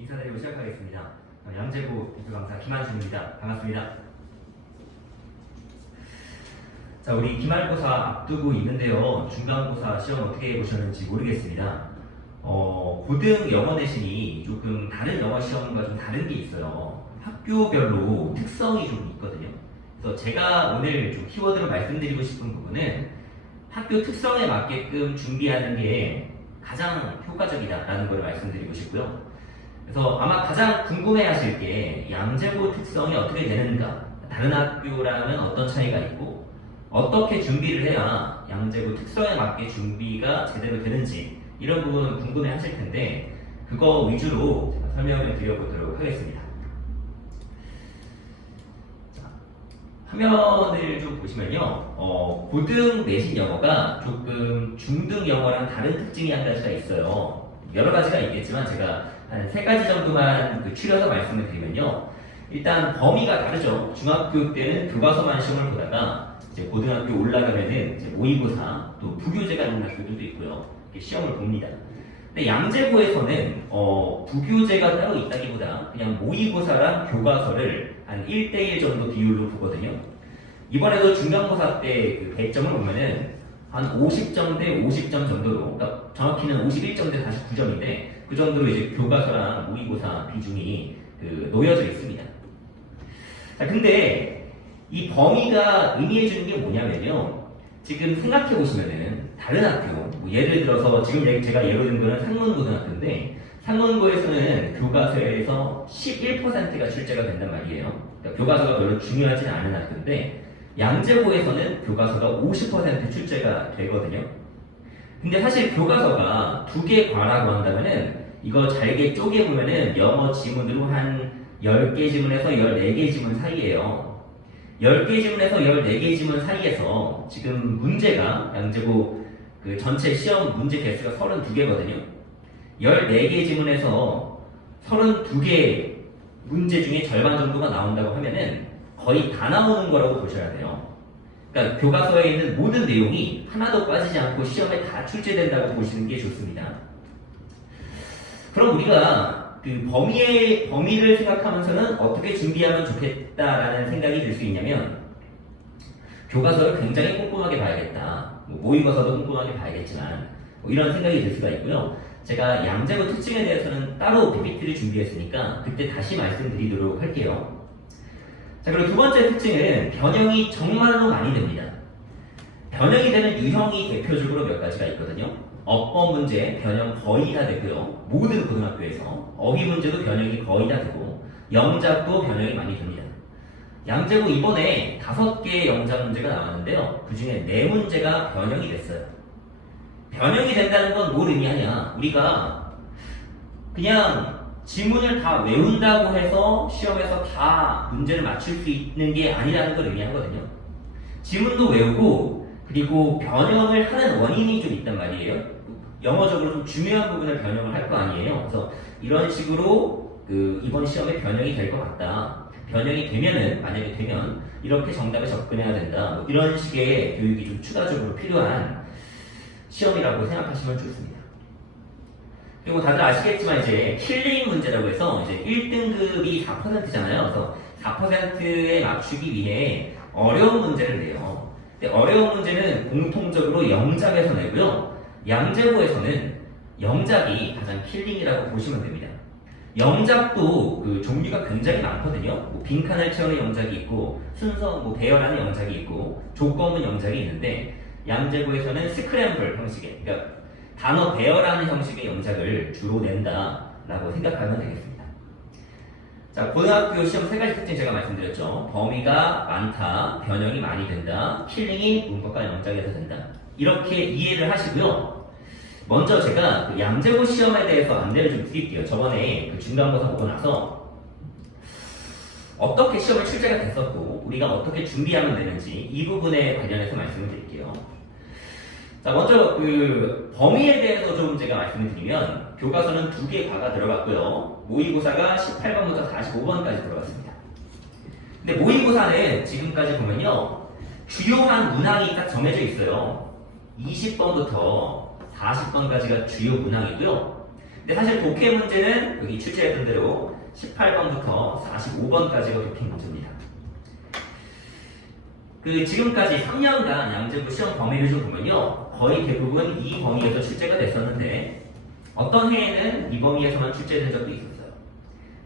인사드리고 시작하겠습니다. 양재구 비교 강사 김한준입니다. 반갑습니다. 자, 우리 기말고사 앞두고 있는데요. 중간고사 시험 어떻게 보셨는지 모르겠습니다. 고등 영어 내신이 조금 다른 영어 시험과 좀 다른 게 있어요. 학교별로 특성이 좀 있거든요. 그래서 제가 오늘 좀 키워드로 말씀드리고 싶은 부분은 학교 특성에 맞게끔 준비하는 게 가장 효과적이다라는 걸 말씀드리고 싶고요. 그래서 아마 가장 궁금해하실 게 양재고 특성이 어떻게 되는가, 다른 학교랑은 어떤 차이가 있고 어떻게 준비를 해야 양재고 특성에 맞게 준비가 제대로 되는지 이런 부분 궁금해하실 텐데 그거 위주로 제가 설명을 드려보도록 하겠습니다. 자, 화면을 좀 보시면요, 고등 내신 영어가 조금 중등 영어랑 다른 특징이 한 가지가 있어요. 여러 가지가 있겠지만 제가 한 3가지 정도만 추려서 말씀을 드리면요. 일단 범위가 다르죠. 중학교 때는 교과서만 시험을 보다가 이제 고등학교 올라가면은 이제 모의고사 또 부교재가 있는 학교들도 있고요. 이렇게 시험을 봅니다. 근데 양재고에서는 부교재가 따로 있다기보다 그냥 모의고사랑 교과서를 한 1대1 정도 비율로 보거든요. 이번에도 중간고사 때 그 배점을 보면은 한 50점 대 50점 정도로, 그러니까 정확히는 51점 대 49점인데 그 정도로 이제 교과서랑 모의고사 비중이 놓여져 있습니다. 자, 근데 이 범위가 의미해주는 게 뭐냐면요. 지금 생각해 보시면은 다른 학교, 뭐 예를 들어서 지금 제가 예로 든 거는 상문고등학교인데 상문고에서는 교과서에서 11%가 출제가 된단 말이에요. 그러니까 교과서가 별로 중요하지는 않은 학교인데 양재고에서는 교과서가 50% 출제가 되거든요. 근데 사실 교과서가 2개 과라고 한다면은 이거 잘게 쪼개보면은 영어 지문으로 한 10개 지문에서 14개 지문 사이에요. 10개 지문에서 14개 지문 사이에서 지금 문제가 양재고 그 전체 시험 문제 개수가 32개거든요. 14개 지문에서 32개 문제 중에 절반 정도가 나온다고 하면은 거의 다 나오는 거라고 보셔야 돼요. 그러니까 교과서에 있는 모든 내용이 하나도 빠지지 않고 시험에 다 출제된다고 보시는 게 좋습니다. 그럼 우리가 그 범위를 생각하면서는 어떻게 준비하면 좋겠다라는 생각이 들 수 있냐면 교과서를 굉장히 꼼꼼하게 봐야겠다. 모의고사도 꼼꼼하게 봐야겠지만 이런 생각이 들 수가 있고요. 제가 양재고 특징에 대해서는 따로 PPT를 준비했으니까 그때 다시 말씀드리도록 할게요. 자, 그리고 두 번째 특징은 변형이 정말로 많이 됩니다. 변형이 되는 유형이 대표적으로 몇 가지가 있거든요. 어법 문제 변형 거의 다 되고요. 모든 고등학교에서 어휘 문제도 변형이 거의 다 되고 영작도 변형이 많이 됩니다. 양재고 이번에 5개의 영작 문제가 나왔는데요. 그 중에 4문제가 변형이 됐어요. 변형이 된다는 건 뭘 의미하냐? 우리가 그냥 지문을 다 외운다고 해서 시험에서 다 문제를 맞출 수 있는 게 아니라는 걸 의미하거든요. 지문도 외우고 그리고 변형을 하는 원인이 좀 있단 말이에요. 영어적으로 좀 중요한 부분을 변형을 할 거 아니에요. 그래서 이런 식으로 이번 시험에 변형이 될 것 같다. 변형이 되면은, 만약에 되면 이렇게 정답에 접근해야 된다. 뭐 이런 식의 교육이 좀 추가적으로 필요한 시험이라고 생각하시면 좋습니다. 그리고 다들 아시겠지만 이제 킬링 문제라고 해서 이제 1등급이 4%잖아요. 그래서 4%에 맞추기 위해 어려운 문제를 내요. 근데 어려운 문제는 공통적으로 영작에서 내고요. 양재고에서는 영작이 가장 킬링이라고 보시면 됩니다. 영작도 그 종류가 굉장히 많거든요. 뭐 빈칸을 채우는 영작이 있고 순서 배열하는 영작이 있고 조건문 영작이 있는데 양재고에서는 스크램블 형식의, 그러니까 단어 배열하는 형식의 영작을 주로 낸다라고 생각하면 되겠습니다. 자, 고등학교 시험 3가지 특징 제가 말씀드렸죠. 범위가 많다, 변형이 많이 된다, 킬링이 문법과 영작에서 된다. 이렇게 이해를 하시고요. 먼저 제가 양재고 시험에 대해서 안내를 좀 드릴게요. 저번에 중간고사 보고 나서 어떻게 시험을 출제가 됐었고 우리가 어떻게 준비하면 되는지 이 부분에 관련해서 말씀을 드릴게요. 자, 먼저 범위에 대해서 좀 제가 말씀을 드리면 교과서는 2개 과가 들어갔고요. 모의고사가 18번부터 45번까지 들어갔습니다. 근데 모의고사는 지금까지 보면요. 주요한 문항이 딱 정해져 있어요. 20번부터 40번까지가 주요 문항이고요. 근데 사실 독해 문제는 여기 출제했던 대로 18번부터 45번까지가 독해 문제입니다. 지금까지 3년간 양재부 시험 범위를 좀 보면요, 거의 대부분 이 범위에서 출제가 됐었는데 어떤 해에는 이 범위에서만 출제된 적도 있었어요.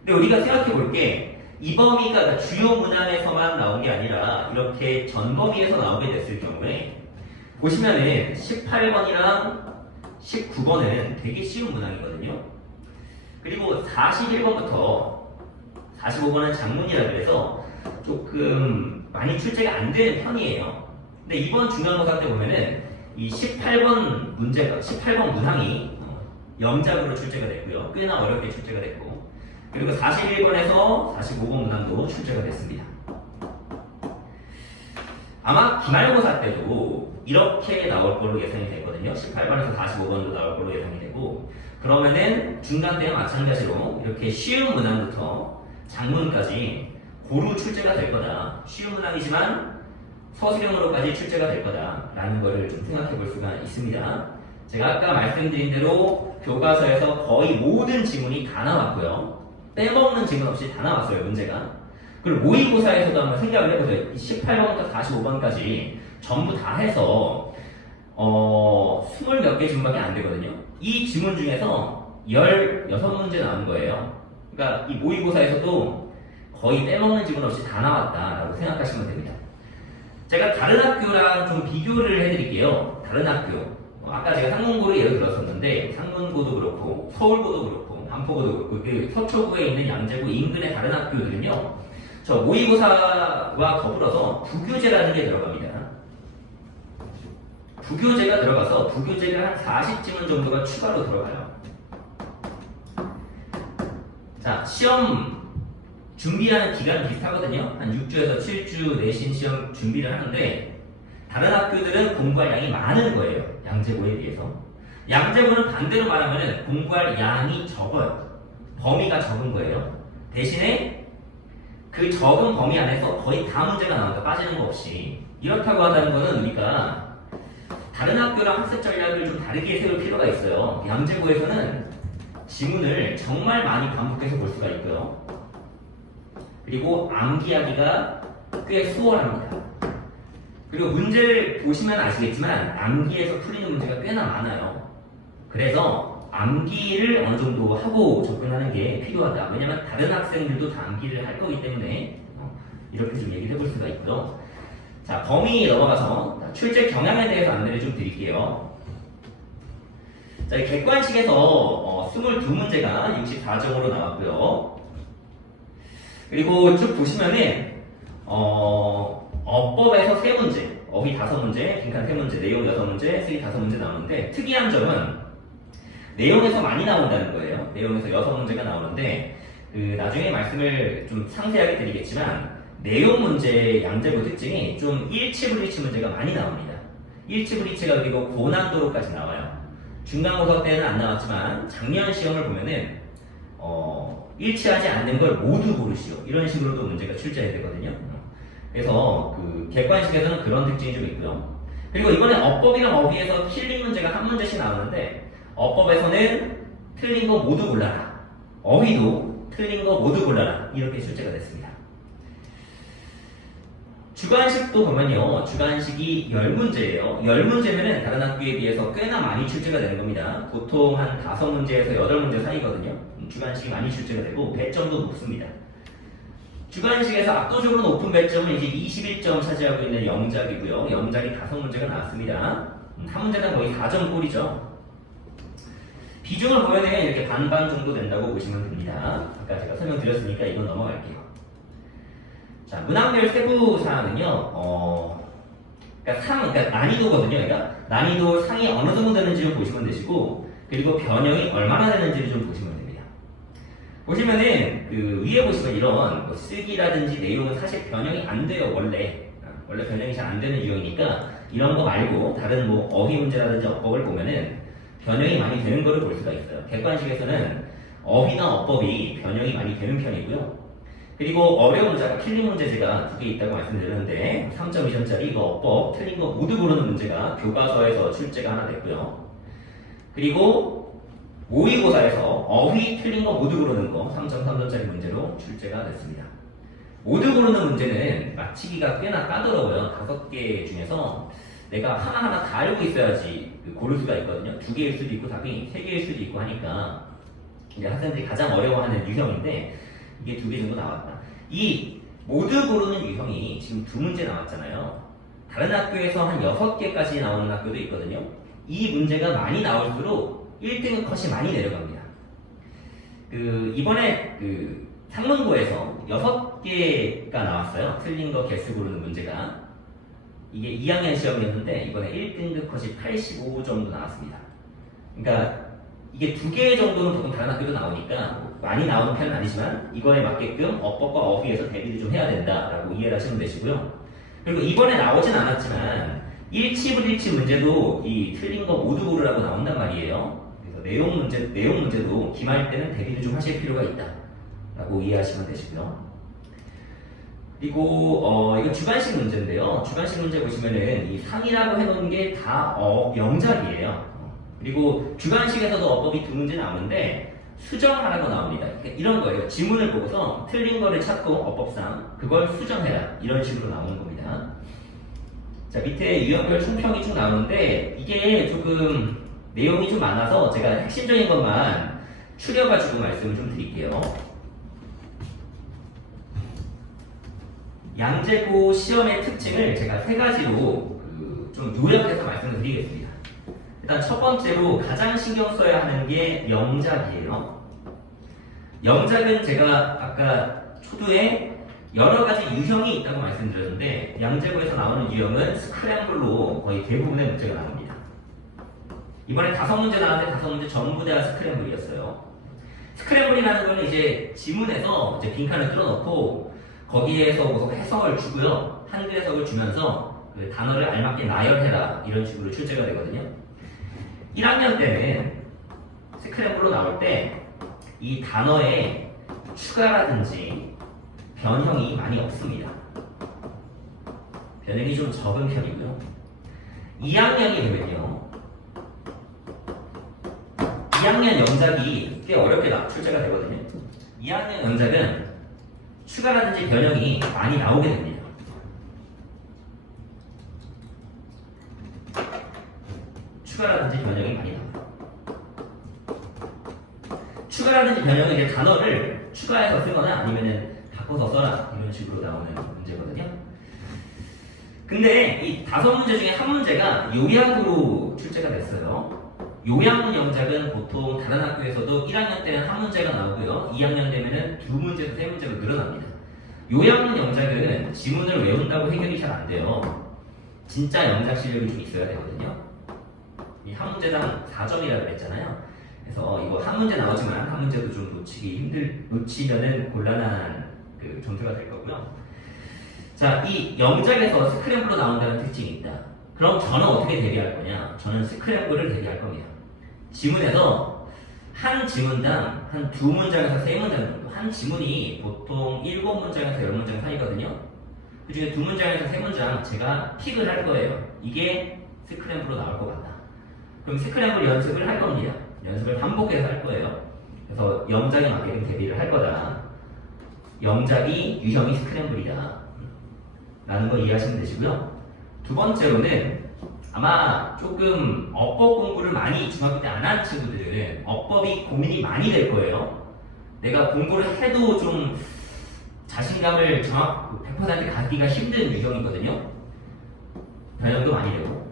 근데 우리가 생각해 볼 게 이 범위가 주요 문항에서만 나온 게 아니라 이렇게 전 범위에서 나오게 됐을 경우에 보시면은 18번이랑 19번은 되게 쉬운 문항이거든요. 그리고 41번부터 45번은 장문이라 그래서 조금 많이 출제가 안 되는 편이에요. 근데 이번 중간고사 때 보면은 이 18번 문제가 18번 문항이 영작으로 출제가 됐고요. 꽤나 어렵게 출제가 됐고, 그리고 41번에서 45번 문항도 출제가 됐습니다. 아마 기말고사 때도 이렇게 나올 걸로 예상이 되거든요. 18번에서 45번도 나올 걸로 예상이 되고, 그러면은 중간 때와 마찬가지로 이렇게 쉬운 문항부터 장문까지 고루 출제가 될 거다. 쉬운 문항이지만 서술형으로까지 출제가 될 거다라는 거를 좀 생각해 볼 수가 있습니다. 제가 아까 말씀드린 대로 교과서에서 거의 모든 지문이 다 나왔고요. 빼먹는 지문 없이 다 나왔어요, 문제가. 그리고 모의고사에서도 한번 생각을 해보세요. 18번부터 45번까지 전부 다 해서 20몇 개 지문밖에 안 되거든요. 이 지문 중에서 16문제 나온 거예요. 그러니까 이 모의고사에서도 거의 빼먹는 지문 없이 다 나왔다라고 생각하시면 됩니다. 제가 다른 학교랑 좀 비교를 해드릴게요. 다른 학교. 아까 제가 상문고를 예를 들었었는데 상문고도 그렇고 서울고도 그렇고 반포고도 그렇고 그 서초구에 있는 양재구 인근의 다른 학교들은요, 저 모의고사와 더불어서 부교재라는 게 들어갑니다. 부교재가 들어가서 부교재가 한 40지문 정도가 추가로 들어가요. 자, 시험 준비하는 기간은 비슷하거든요. 한 6주에서 7주 내신 시험 준비를 하는데 다른 학교들은 공부할 양이 많은 거예요. 양재고에 비해서. 양재고는 반대로 말하면 공부할 양이 적어요. 범위가 적은 거예요. 대신에 그 적은 범위 안에서 거의 다 문제가 나온다. 빠지는 거 없이. 이렇다고 한다는 거는 우리가 다른 학교랑 학습 전략을 좀 다르게 세울 필요가 있어요. 양재고에서는 지문을 정말 많이 반복해서 볼 수가 있고요. 그리고 암기하기가 꽤 수월합니다. 그리고 문제를 보시면 아시겠지만 암기에서 풀리는 문제가 꽤나 많아요. 그래서 암기를 어느 정도 하고 접근하는 게 필요하다. 왜냐면 다른 학생들도 다 암기를 할 거기 때문에 이렇게 좀 얘기를 해볼 수가 있고요. 자, 범위 넘어가서 출제 경향에 대해서 안내를 좀 드릴게요. 자, 이 객관식에서 22문제가 64점으로 나왔고요. 그리고 쭉 보시면은 어법에서 3문제, 어휘 5문제, 빈칸 3문제, 내용 6문제, 쓰기 5문제 나오는데 특이한 점은 내용에서 많이 나온다는 거예요. 내용에서 6문제가 나오는데 나중에 말씀을 좀 상세하게 드리겠지만 내용 문제 양재부 특징이 좀 일치 브리치 문제가 많이 나옵니다. 일치 브리치가 그리고 고난도로까지 나와요. 중간고사 때는 안 나왔지만 작년 시험을 보면은 일치하지 않는 걸 모두 고르시오. 이런 식으로도 문제가 출제해야 되거든요. 그래서 객관식에서는 그런 특징이 좀 있고요. 그리고 이번에 어법이랑 어휘에서 틀린 문제가 한 문제씩 나오는데 어법에서는 틀린 거 모두 골라라. 어휘도 틀린 거 모두 골라라. 이렇게 출제가 됐습니다. 주관식도 보면요. 주관식이 10문제예요. 10문제면은 다른 학교에 비해서 꽤나 많이 출제가 되는 겁니다. 보통 한 5문제에서 8문제 사이거든요. 주관식이 많이 출제가 되고 배점도 높습니다. 주관식에서 압도적으로 높은 배점은 이제 21점 차지하고 있는 영작이고요. 영작이 5문제가 나왔습니다. 한 문제당 거의 4점 꼴이죠. 비중을 보면은 이렇게 반반 정도 된다고 보시면 됩니다. 아까 제가 설명드렸으니까 이건 넘어갈게요. 자, 문항별 세부 사항은요, 그러니까 난이도거든요. 그러니까 난이도 상이 어느 정도 되는지를 보시면 되시고, 그리고 변형이 얼마나 되는지를 좀 보시면 됩니다. 보시면은 위에 보시면 이런 뭐 쓰기라든지 내용은 사실 변형이 안 돼요. 원래 변형이 잘 안 되는 유형이니까 이런 거 말고 다른 뭐 어휘 문제라든지 어법을 보면은 변형이 많이 되는 거를 볼 수가 있어요. 객관식에서는 어휘나 어법이 변형이 많이 되는 편이고요. 그리고 어려운 문제가 틀린 문제 제가 2개 있다고 말씀드렸는데 3.2점짜리 이거 어법 틀린 거 모두 고르는 문제가 교과서에서 출제가 하나 됐고요. 그리고 모의고사에서 어휘 틀린 거 모두 고르는 거 3.3점짜리 문제로 출제가 됐습니다. 모두 고르는 문제는 맞히기가 꽤나 까다로워요. 5개 중에서 내가 하나하나 다 알고 있어야지 고를 수가 있거든요. 2개일 수도 있고 답이 3개일 수도 있고 하니까 이제 학생들이 가장 어려워하는 유형인데 이게 2개 정도 나왔다. 이 모두 고르는 유형이 지금 2문제 나왔잖아요. 다른 학교에서 한 6개까지 나오는 학교도 있거든요. 이 문제가 많이 나올수록 1등 컷이 많이 내려갑니다. 이번에 상문고에서 6개가 나왔어요. 틀린 거 개수 고르는 문제가. 이게 2학년 시험이었는데 이번에 1등급 컷이 85 정도 나왔습니다. 그러니까 이게 2개 정도는 보통 다른 학교도 나오니까 많이 나오는 편은 아니지만 이거에 맞게끔 어법과 어휘에서 대비를 좀 해야 된다라고 이해를 하시면 되시고요. 그리고 이번에 나오진 않았지만 1치 문제도 이 틀린 거 모두 고르라고 나온단 말이에요. 그래서 내용 문제도 기말 때는 대비를 좀 하실 필요가 있다라고 이해하시면 되시고요. 그리고 이거 주관식 문제인데요. 주관식 문제 보시면은 이 상이라고 해놓은 게 다 명작이에요. 그리고 주관식에서도 어법이 2문제 나오는데 수정하라고 나옵니다. 그러니까 이런 거예요. 지문을 보고서 틀린 거를 찾고 어법상 그걸 수정해라. 이런 식으로 나오는 겁니다. 자, 밑에 유형별 총평이 쭉 나오는데 이게 조금 내용이 좀 많아서 제가 핵심적인 것만 추려가지고 말씀을 좀 드릴게요. 양재고 시험의 특징을 제가 3가지로 좀 요약해서 말씀을 드리겠습니다. 일단 첫 번째로 가장 신경 써야 하는 게 영작이에요. 영작은 제가 아까 초두에 여러 가지 유형이 있다고 말씀드렸는데 양재고에서 나오는 유형은 스크램블로 거의 대부분의 문제가 나옵니다. 이번에 5문제 나왔는데 5문제 전부 다 스크램블이었어요. 스크램블이라는 거는 이제 지문에서 이제 빈칸을 뚫어놓고 거기에서 우선 해석을 주고요. 한글 해석을 주면서 그 단어를 알맞게 나열해라 이런 식으로 출제가 되거든요. 1학년 때는 스크램블로 나올 때 이 단어에 추가라든지 변형이 많이 없습니다. 변형이 좀 적은 편이고요. 2학년이 되면요. 2학년 영작이 꽤 어렵게 출제가 되거든요. 2학년 영작은 추가라든지 변형이 많이 나오게 됩니다. 추가라든지 변형이 많이 나와요. 추가라든지 변형은 이제 단어를 추가해서 쓰거나 아니면은 바꿔서 써라 이런 식으로 나오는 문제거든요. 근데 이 5문제 중에 한 문제가 요약으로 출제가 됐어요. 요약문 영작은 보통 다른 학교에서도 1학년 때는 한 문제가 나오고요. 2학년 되면은 2문제에서 3문제로 늘어납니다. 요약문 영작은 지문을 외운다고 해결이 잘 안 돼요. 진짜 영작 실력이 좀 있어야 되거든요. 이 한 문제당 4점이라고 그랬잖아요. 그래서 이거 한 문제 나오지만 한 문제도 좀 놓치면은 곤란한 점수가 될 거고요. 자, 이 영작에서 스크램블로 나온다는 특징이 있다. 그럼 저는 어떻게 대비할 거냐? 저는 스크램블을 대비할 겁니다. 지문에서 한 지문당 한 2문장에서 3문장 정도. 한 지문이 보통 7문장에서 10문장 사이거든요. 그 중에 2문장에서 3문장 제가 픽을 할 거예요. 이게 스크램블로 나올 것 같다. 그럼 스크램블 연습을 할 겁니다. 연습을 반복해서 할 거예요. 그래서 영작에 맞게끔 대비를 할 거다. 영작이 유형이 스크램블이다. 라는 거 이해하시면 되시고요. 두 번째로는 아마 조금 어법 공부를 많이 중학교 때 안 한 친구들은 어법이 고민이 많이 될 거예요. 내가 공부를 해도 좀 자신감을 100% 갖기가 힘든 유형이거든요. 변형도 많이 되고.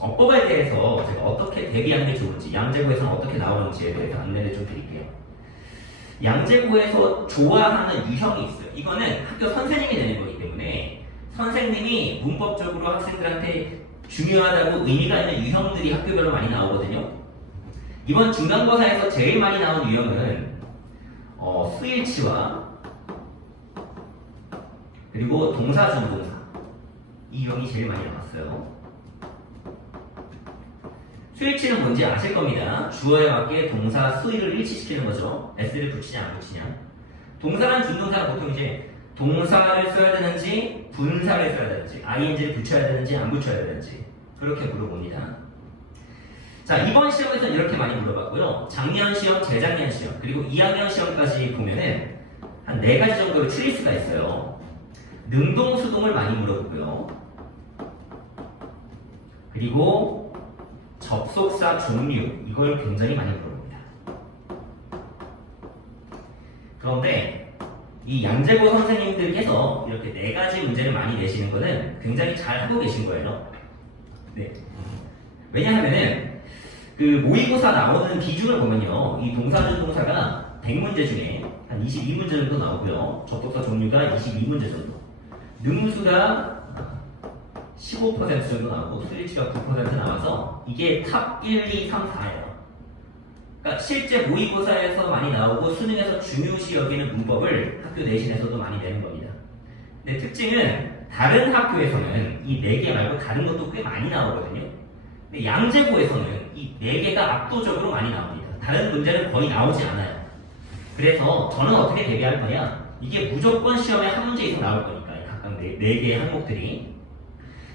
어법에 대해서 제가 어떻게 대비하는 게 좋은지, 양재고에서는 어떻게 나오는지에 대해서 안내를 좀 드릴게요. 양재고에서 좋아하는 유형이 있어요. 이거는 학교 선생님이 내는 거기 때문에 선생님이 문법적으로 학생들한테 중요하다고 의미가 있는 유형들이 학교별로 많이 나오거든요. 이번 중간고사에서 제일 많이 나온 유형은 수일치와 그리고 동사 준동사 이 유형이 제일 많이 나왔어요. 수일치는 뭔지 아실 겁니다. 주어에 맞게 동사 수일을 일치시키는 거죠. s를 붙이냐 안 붙이냐. 동사랑 준동사는 보통 이제 동사를 써야 되는지 분사를 써야 되는지 ing를 붙여야 되는지 안 붙여야 되는지 그렇게 물어봅니다. 자, 이번 시험에서는 이렇게 많이 물어봤고요. 작년 시험, 재작년 시험, 그리고 2학년 시험까지 보면은 한 4가지 정도로 틀릴 수가 있어요. 능동, 수동을 많이 물어보고요. 그리고 접속사 종류, 이걸 굉장히 많이 물어봅니다. 그런데 이 양재고 선생님들께서 이렇게 4가지 문제를 많이 내시는 거는 굉장히 잘 하고 계신 거예요. 네. 왜냐하면은 그 모의고사 나오는 비중을 보면요, 이 동사는 동사가 100문제 중에 한 22문제 정도 나오고요, 접속사 종류가 22문제 정도, 능수가 15% 정도 나오고 수일치가 9% 나와서 이게 탑 1, 2, 3, 4예요. 그러니까 실제 모의고사에서 많이 나오고 수능에서 중요시 여기는 문법을 학교 내신에서도 많이 내는 겁니다. 근데 특징은 다른 학교에서는 이 4개 말고 다른 것도 꽤 많이 나오거든요. 근데 양재고에서는 이 4개가 압도적으로 많이 나옵니다. 다른 문제는 거의 나오지 않아요. 그래서 저는 어떻게 대비할 거냐, 이게 무조건 시험에 한 문제 이상 나올 거니까 각각 4개의 항목들이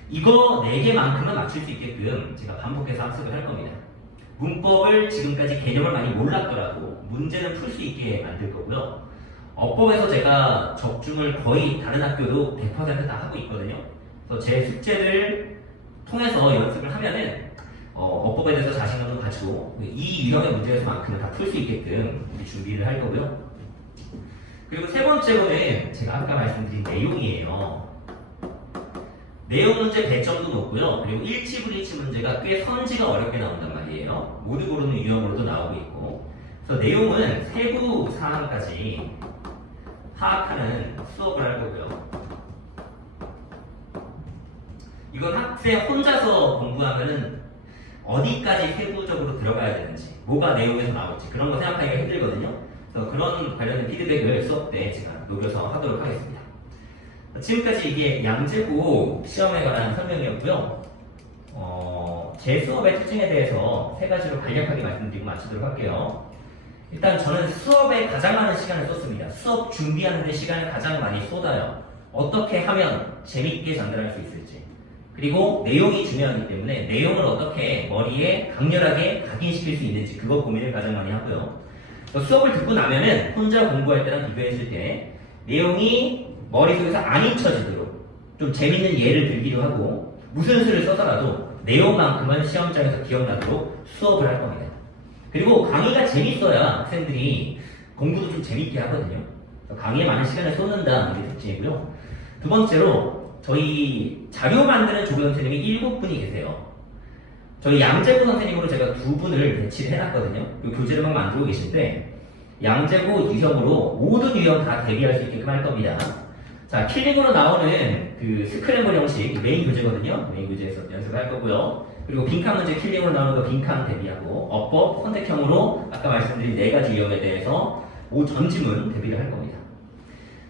이거 4개만큼은 맞출 수 있게끔 제가 반복해서 학습을 할 겁니다. 문법을 지금까지 개념을 많이 몰랐더라도 문제는 풀 수 있게 만들 거고요. 어법에서 제가 적중을 거의 다른 학교도 100% 다 하고 있거든요. 그래서 제 숙제를 통해서 연습을 하면은 어법에 대해서 자신감을 가지고 이 유형의 문제에서만큼은 다 풀 수 있게끔 준비를 할 거고요. 그리고 세 번째로는 제가 아까 말씀드린 내용이에요. 내용 문제 배점도 높고요. 그리고 일치 불일치 문제가 꽤 선지가 어렵게 나온단 말이에요. 모두 고르는 유형으로도 나오고 있고. 그래서 내용은 세부 사항까지 파악하는 수업을 할 거고요. 이건 학생 혼자서 공부하면은 어디까지 세부적으로 들어가야 되는지, 뭐가 내용에서 나올지 그런 거 생각하기가 힘들거든요. 그래서 그런 관련된 피드백을 수업 때 제가 녹여서 하도록 하겠습니다. 지금까지 이게 양재고 시험에 관한 설명이었고요. 제 수업의 특징에 대해서 3가지로 간략하게 말씀드리고 마치도록 할게요. 일단 저는 수업에 가장 많은 시간을 썼습니다. 수업 준비하는 데 시간을 가장 많이 쏟아요. 어떻게 하면 재밌게 전달할 수 있을지, 그리고 내용이 중요하기 때문에 내용을 어떻게 머리에 강렬하게 각인시킬 수 있는지, 그거 고민을 가장 많이 하고요. 수업을 듣고 나면은 혼자 공부할 때랑 비교했을 때 내용이 머릿속에서 안 잊혀지도록 좀 재밌는 예를 들기도 하고, 무슨 수를 써서라도 내용만큼은 시험장에서 기억나도록 수업을 할 겁니다. 그리고 강의가 재밌어야 학생들이 공부도 좀 재밌게 하거든요. 강의에 많은 시간을 쏟는다는 게 특징이고요. 두 번째로 저희 자료 만드는 조교 선생님이 7분이 계세요. 저희 양재고 선생님으로 제가 2분을 배치를 해놨거든요. 교재를 막 만들고 계신데, 양재고 유형으로 모든 유형 다 대비할 수 있게끔 할 겁니다. 자, 킬링으로 나오는 그 스크램블 형식 메인 교재거든요. 메인 교재에서 연습을 할 거고요. 그리고 빈칸 문제 킬링으로 나오는 거 빈칸 대비하고, 어법 선택형으로 아까 말씀드린 4가지 유형에 대해서 전지문 대비를 할 겁니다.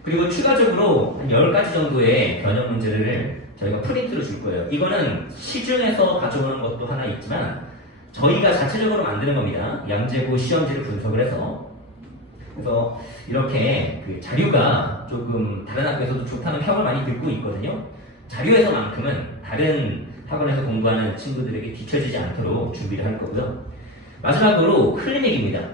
그리고 추가적으로 한 10가지 정도의 변형 문제를 저희가 프린트로 줄 거예요. 이거는 시중에서 가져오는 것도 하나 있지만 저희가 자체적으로 만드는 겁니다. 양재고 시험지를 분석을 해서. 그래서 이렇게 그 자료가 조금 다른 학교에서도 좋다는 평을 많이 듣고 있거든요. 자료에서만큼은 다른 학원에서 공부하는 친구들에게 뒤처지지 않도록 준비를 할 거고요. 마지막으로 클리닉입니다.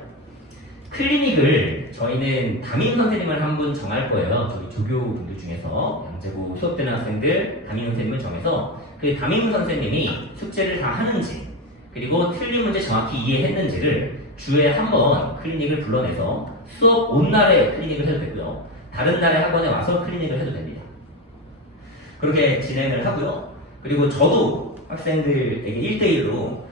클리닉을 저희는 담임 선생님을 한 분 정할 거예요. 저희 조교분들 중에서 양재고 수업 듣는 학생들 담임 선생님을 정해서 그 담임 선생님이 숙제를 다 하는지, 그리고 틀린 문제 정확히 이해했는지를 주에 한 번 클리닉을 불러내서 수업 온 날에 클리닉을 해도 되고요. 다른 날에 학원에 와서 클리닉을 해도 됩니다. 그렇게 진행을 하고요. 그리고 저도 학생들에게 1대1로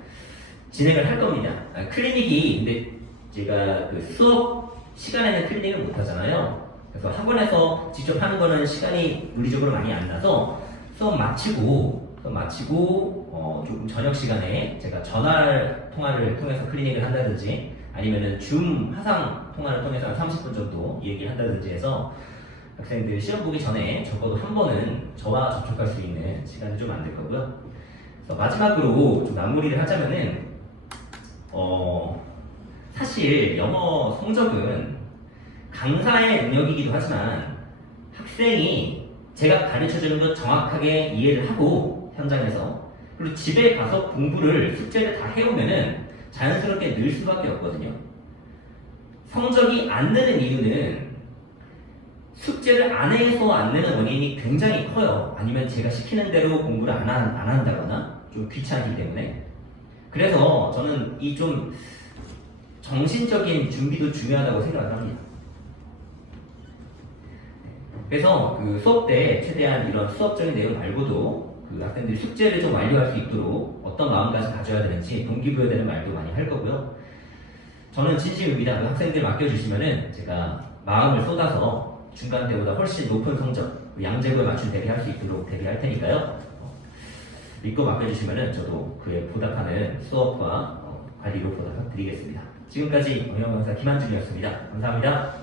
진행을 할 겁니다. 클리닉이, 근데 제가 그 수업 시간에는 클리닉을 못 하잖아요. 그래서 학원에서 직접 하는 거는 시간이 물리적으로 많이 안 나서 수업 마치고 조금 저녁 시간에 제가 전화 통화를 통해서 클리닉을 한다든지, 아니면은 줌 화상 통화를 통해서 한 30분 정도 얘기를 한다든지 해서 학생들 시험 보기 전에 적어도 한 번은 저와 접촉할 수 있는 시간을 좀 만들 거고요. 그래서 마지막으로 좀 마무리를 하자면은 사실 영어 성적은 강사의 능력이기도 하지만 학생이 제가 가르쳐주는 것 정확하게 이해를 하고 현장에서 그리고 집에 가서 공부를, 숙제를 다 해오면은 자연스럽게 늘 수밖에 없거든요. 성적이 안 느는 이유는 숙제를 안 해서 안 느는 원인이 굉장히 커요. 아니면 제가 시키는 대로 공부를 안 한다거나 좀 귀찮기 때문에. 그래서 저는 이 좀 정신적인 준비도 중요하다고 생각을 합니다. 그래서 그 수업 때 최대한 이런 수업적인 내용 말고도 그 학생들이 숙제를 좀 완료할 수 있도록 어떤 마음가짐 가져야 되는지 동기부여되는 말도 많이 할 거고요. 저는 진심입니다. 그 학생들 맡겨주시면은 제가 마음을 쏟아서 중간 때보다 훨씬 높은 성적, 그 양재고에 맞춘 대비할 수 있도록 대비할 테니까요. 믿고 맡겨주시면은 저도 그에 보답하는 수업과 관리로 보답드리겠습니다. 지금까지 영영강사 김한준이었습니다. 감사합니다.